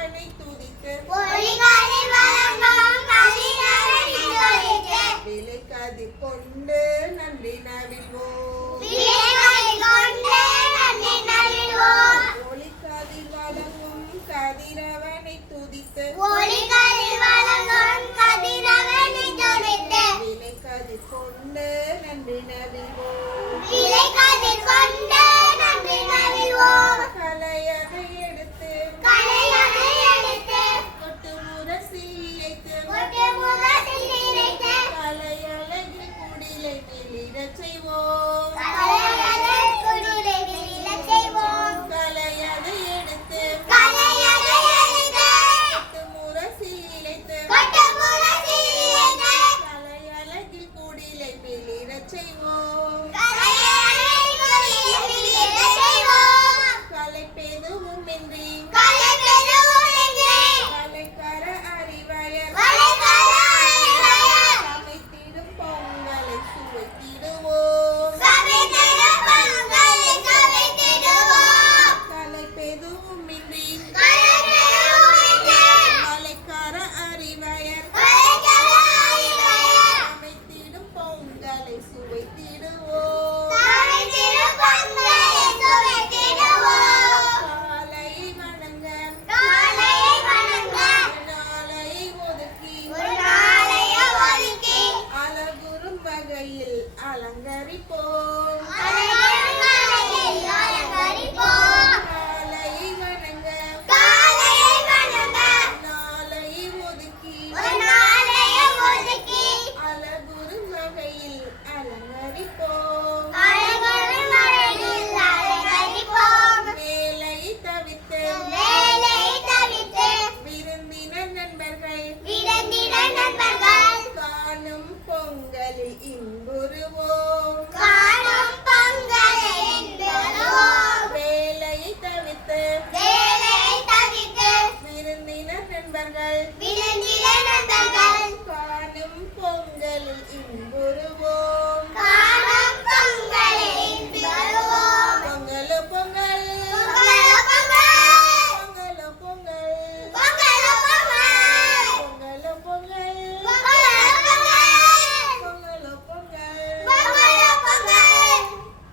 கதிரவனை துதித்து விலை கதிர் கொண்டு நன்றி நவிழ்வோம். ஒளி கதிர் வழங்கும் கதிரவனை துதித்து விலை கதிர் கொண்டு நன்றி நவிழ்வோம். கலையதை எடுத்து கொட்டு முரசில் இழைத்து கலையழகில் குடிலை வெளியிடச் செய்வோம். கலையதை எடுத்து கொட்டு முரசில் இழைத்து கலையழகில் குடிலை வெளியிடச் செய்வோம். கலைப்பெதுவும் இன்றி கலைக்கர அறிவயர் சமைத்திடும் பொங்கலை சுவைத்திடுவோம். கலைப்பெதுவும்